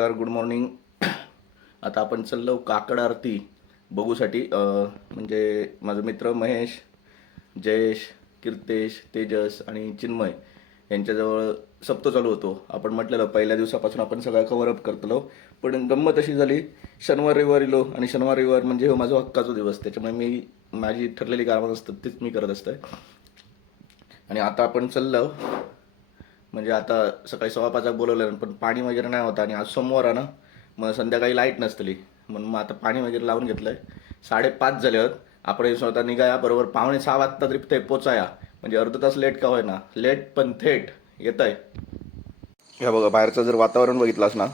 नमस्कार, good morning. आता आपण चाललो काकड आरती बघूसाठी. म्हणजे माझा मित्र महेश, जयेश, कीर्तेश, तेजस आणि चिन्मय यांच्याजवळ सप्तो चालू होतो. आपण म्हटलेलं पहिल्या दिवसापासून आपण सगळं कव्हरअप करतलो, पण गंमत अशी झाली, शनिवार रविवार इलो आणि शनिवार रविवार म्हणजे हो माझा हक्काचा दिवस. त्याच्यामुळे मी माझी ठरलेली कामं असतात तीच मी करत असतोय. आणि आता आपण चाललो, म्हणजे आता सकाळी 5:15 बोलवलं, पण पाणी वगैरे नाही होता आणि आज सोमवार आहे ना, मग संध्याकाळी लाईट नसतली, म्हणून मग आता पाणी वगैरे लावून घेतलंय. 5:30 झाले होत. आपण स्वतः निघाया बरोबर 5:45 वाजता तरी ते पोचाया, म्हणजे अर्धा तास लेट का होय ना, लेट पण थेट येत आहे. ह्या बघा, बाहेरचं जर वातावरण बघितलंस ना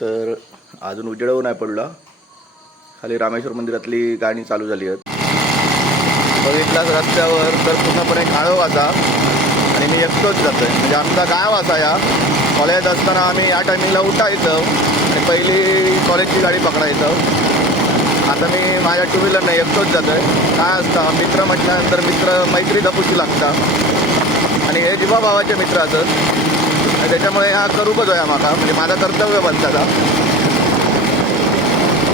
तर अजून उजेडवू नाही पडला. खाली रामेश्वर मंदिरातली गाणी चालू झाली आहेत. बघितलास रस्त्यावर तर पूर्णपणे काळोख आणि मी एकटोच जातोय. म्हणजे आमचा गाव असा, या कॉलेज असताना आम्ही या टायमिंगला उठायचं आणि पहिली कॉलेजची गाडी पकडायचं. आता मी माझ्या टू व्हीलरने एकटोच जातोय. काय असतं, मित्र म्हटल्यानंतर मित्र मैत्री जपूची लागतात आणि हे जिवा भावाचे मित्र असत, त्याच्यामुळे हा करूकच आहे माका, म्हणजे माझं कर्तव्य बनतात.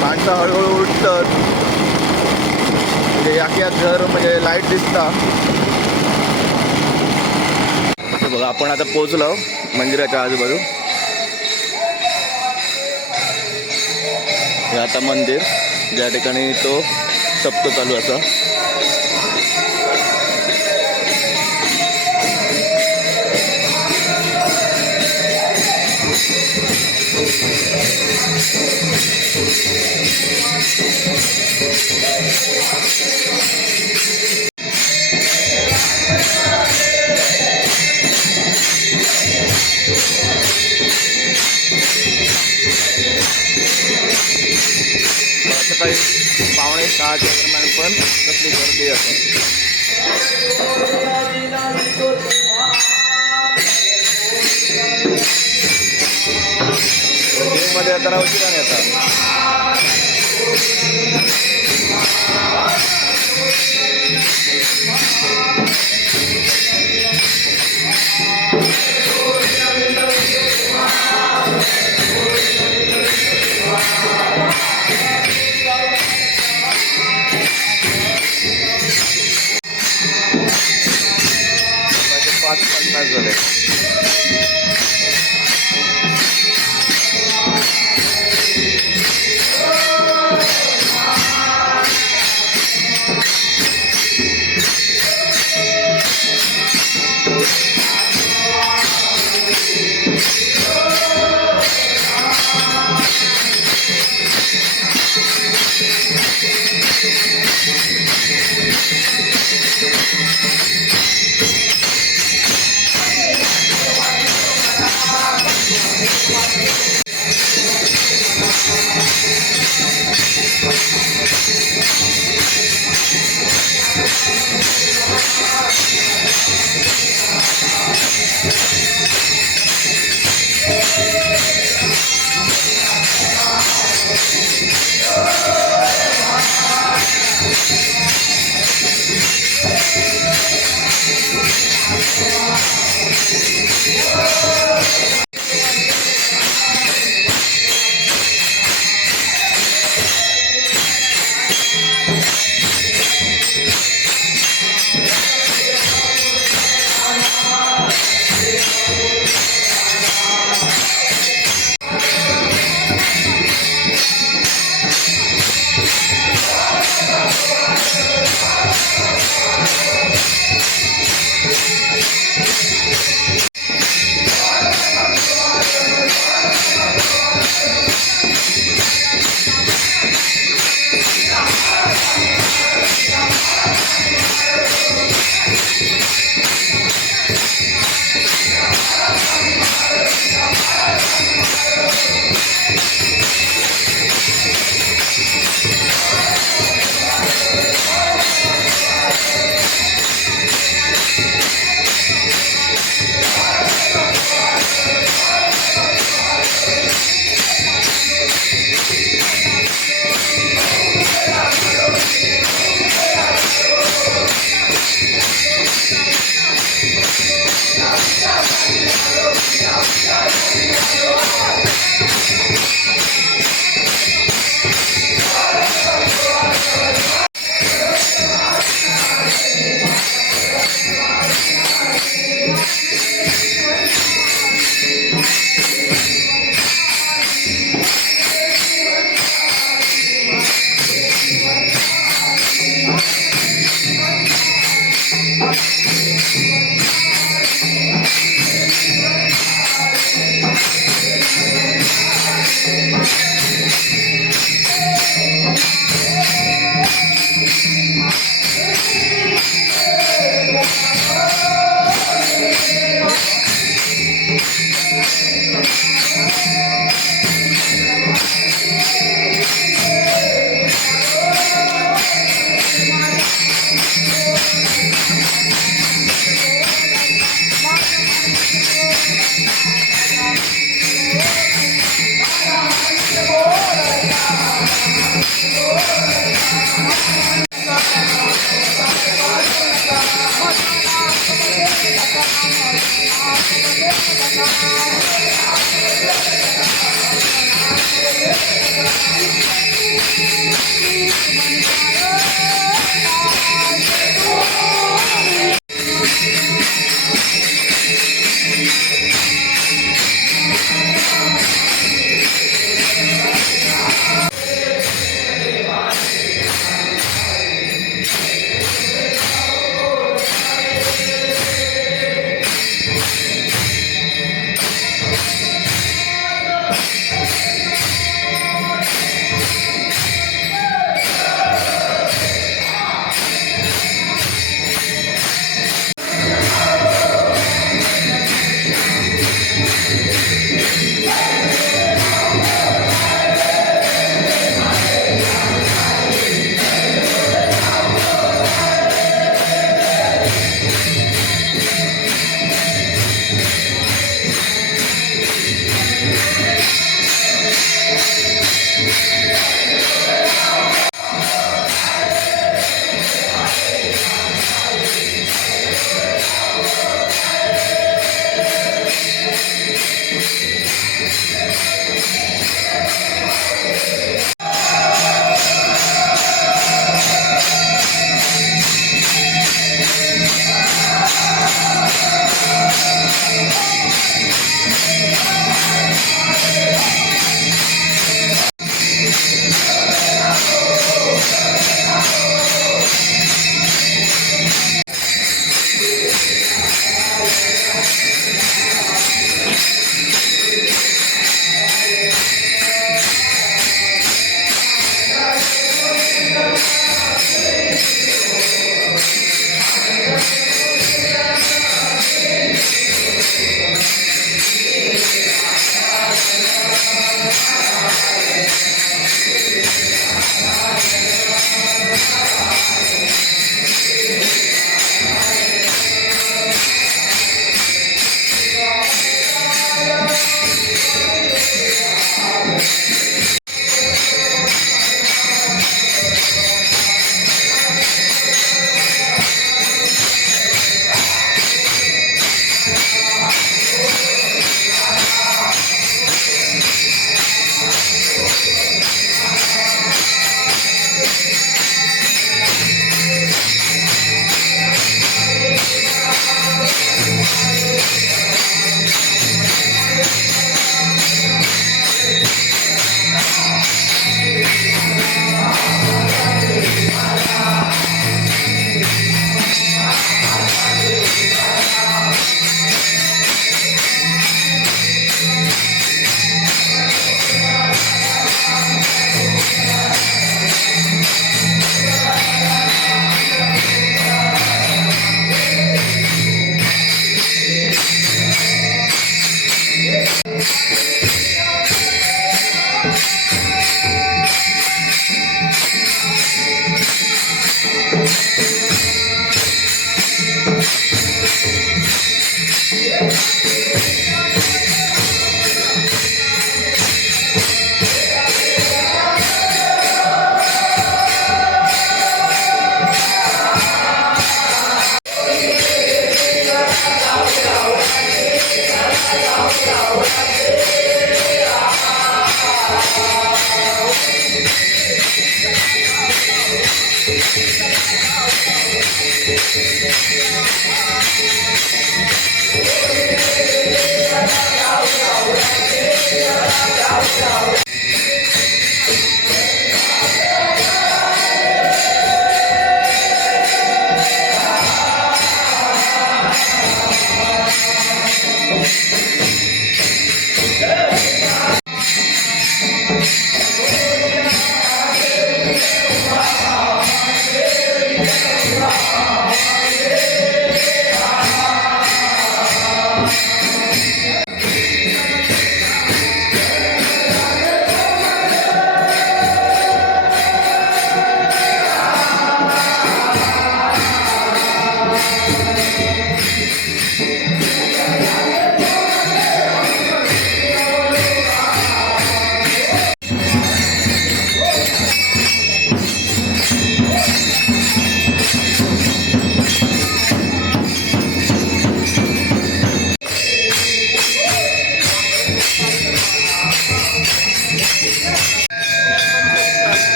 माणसं हळूहळू उठतात, म्हणजे याकी घर म्हणजे लाईट दिसता. बघा, आपण आता पोहोचलो मंदिराच्या आजूबाजू. हे आता मंदिर ज्या ठिकाणी तो सप्तो चालू असा. सकाळी 5:45 दरम्यान पण कसली गर्दी असते. मध्ये आता राहूची का नाही आता. पाच 50 झाले.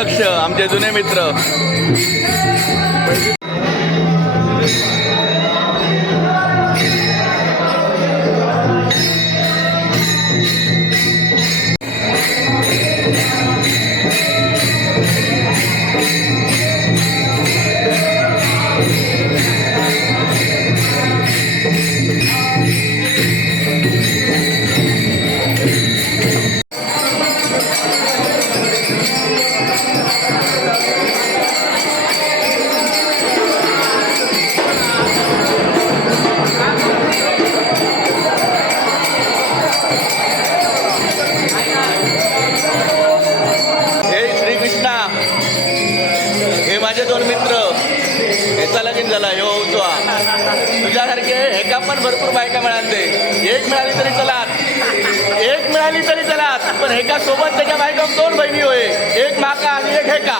अध्यक्ष आमचे जुने मित्र. माझे दोन मित्र याचा लगीन झाला यो उजवा. तुझ्यासारखे एका पण भरपूर बायका मिळाले. एक मिळाली तरी चलात, पण एका सोबत त्याच्या बायका दोन बहिणी होय, एक माका आणि एक हेका.